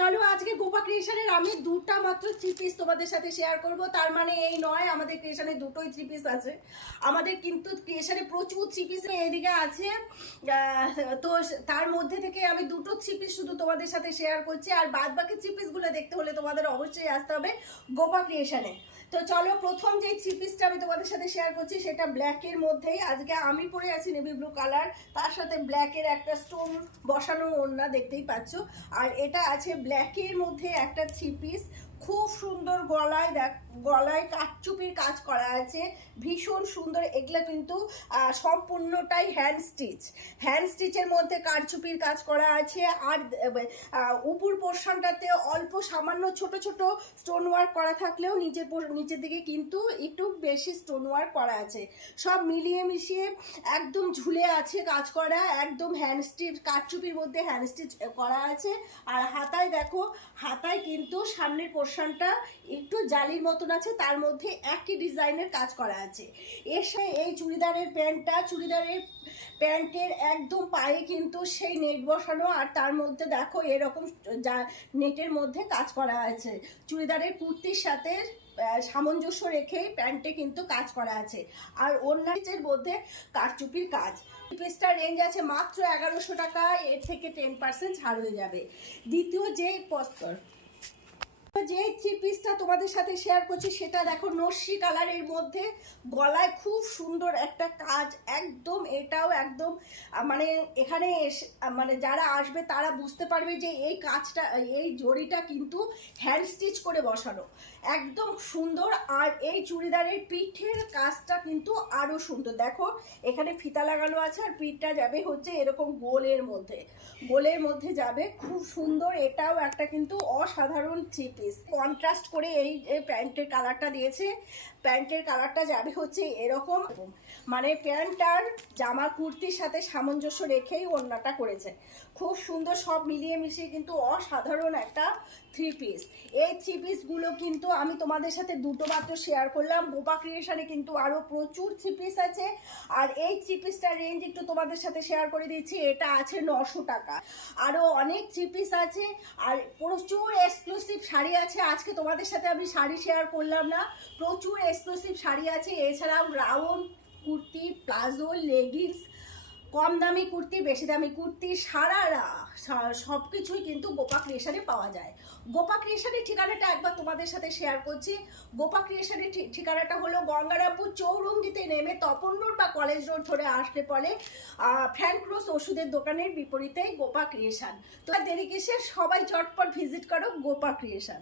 চলো আজকে গোপা ক্রিয়েশনের আমি দুটা মাত্র থ্রি পিস তোমাদের সাথে শেয়ার করব। তার মানে এই নয়, আমাদের ক্রিয়েশনে দুটোই থ্রি পিস আছে। আমাদের কিন্তু ক্রিয়েশনে প্রচুর থ্রি পিস এদিকে আছে তো তার মধ্যে থেকে আমি দুটো থ্রি পিস শুধু তোমাদের সাথে শেয়ার করছি। আর বাদ বাকি থ্রি পিসগুলো দেখতে হলে তোমাদের অবশ্যই আসতে হবে গোপা ক্রিয়েশনে তো চলো প্রথম যে থ্রি পিসটা আমি তোমাদের সাথে শেয়ার করছি, সেটা ব্ল্যাকের মধ্যেই। আজকে আমি পরে আছি নেভি ব্লু কালার তার সাথে ব্ল্যাকের একটা স্টোন বসানো ওড়না দেখতেই পাচ্ছ। আর এটা আছে ব্ল্যাকের মধ্যে একটা থ্রি পিস খুব সুন্দর গলায় দেখ, গলায় কাঠচুপির কাজ করা আছে। ভীষণ সুন্দর, এগুলো কিন্তু সম্পূর্ণটাই হ্যান্ড স্টিচ হ্যান্ড স্টিচের মধ্যে কাঠচুপির কাজ করা আছে। আর উপর পোর্শনটাতে অল্প সামান্য ছোট ছোট স্টোন ওয়ার্ক করা থাকলেও নিচের নিচের দিকে কিন্তু একটু বেশি স্টোন ওয়ার্ক করা আছে। সব মিলিয়ে মিশিয়ে একদম ঝুলে আছে কাজ করা, একদম হ্যান্ড স্টিচ কাঠচুপির মধ্যে হ্যান্ড স্টিচ করা আছে। আর হাতায় দেখো, হাতায় কিন্তু সামনের পোর্শনটা একটু জালির মতন আছে, তার মধ্যে একই ডিজাইনের কাজ করা আছে। এসে এই চুড়িদারের প্যান্টটা, চুড়িদারের প্যান্টের একদম পায়ে কিন্তু সেই নেট বসানো, আর তার মধ্যে দেখো এরকম যা নেটের মধ্যে কাজ করা আছে। চুড়িদারের কুর্তির সাথে সামঞ্জস্য রেখেই প্যান্টে কিন্তু কাজ করা আছে। আর অন্যান্যের মধ্যে কারচুপির কাজ। পিসটার রেঞ্জ আছে মাত্র এগারোশো টাকা, এর থেকে টেন পার্সেন্ট ছাড় হয়ে যাবে। দ্বিতীয় যে পস্তর। যে থ্রি পিসটা তোমাদের সাথে শেয়ার করছি, সেটা দেখো নস্যি কালারের মধ্যে। গলায় খুব সুন্দর একটা কাজ, একদম এটাও একদম মানে এখানে মানে যারা আসবে তারা বুঝতে পারবে যে এই কাজটা, এই জড়িটা কিন্তু হ্যান্ড স্টিচ করে বসানো। একদম সুন্দর, আর এই চুড়িদারের পিঠের কাজটা কিন্তু আরও সুন্দর। দেখো, এখানে ফিতা লাগানো আছে, আর পিঠটা যাবে হচ্ছে এরকম গোলের মধ্যে। গোলের মধ্যে যাবে, খুব সুন্দর, এটাও একটা কিন্তু অসাধারণ থ্রি পিস কন্ট্রাস্ট করে এই প্যান্টের কালারটা দিয়েছে। প্যান্টের কালারটা যাবে হচ্ছে এরকম। মানে প্যান্ট আর জামা কুর্তির সাথে সামঞ্জস্য রেখেই ওড়নাটা করেছে। খুব সুন্দর সব মিলিয়ে মিশিয়ে কিন্তু অসাধারণ একটা থ্রি পিস এই থ্রি পিসগুলো কিন্তু আমি তোমাদের সাথে দুটো মাত্র শেয়ার করলাম। গোপা ক্রিয়েশনে কিন্তু আরও প্রচুর থ্রি পিস আছে। আর এই থ্রি পিসটার রেঞ্জ একটু তোমাদের সাথে শেয়ার করে দিচ্ছি। এটা আছে নশো টাকা। আরও অনেক থ্রি পিস আছে। আর প্রচুর এক্সক্লুসিভ শাড়ি আছে, আজকে তোমাদের সাথে আমি শাড়ি শেয়ার করলাম না। প্রচুর এক্সক্লুসিভ শাড়ি আছে, এছাড়াও রাউন্ড কুর্তি, প্লাজো লেগিংস কম দামি কুর্তি, বেশি দামি কুর্তি সারারা সব কিছুই কিন্তু গোপা ক্রিয়েশনে পাওয়া যায়। গোপা ক্রিয়েশনের ঠিকানাটা একবার তোমাদের সাথে শেয়ার করছি। গোপা ক্রিয়েশনের ঠিকানাটা হলো গঙ্গারামপুর চৌরঙ্গিতে নেমে তপন রোড বা কলেজ রোড ধরে আসলে পরে ফ্যান ক্রস ওষুধের দোকানের বিপরীতে গোপা ক্রিয়েশন তো আর দেরি কিসে সবাই চটপট ভিজিট করো গোপা ক্রিয়েশন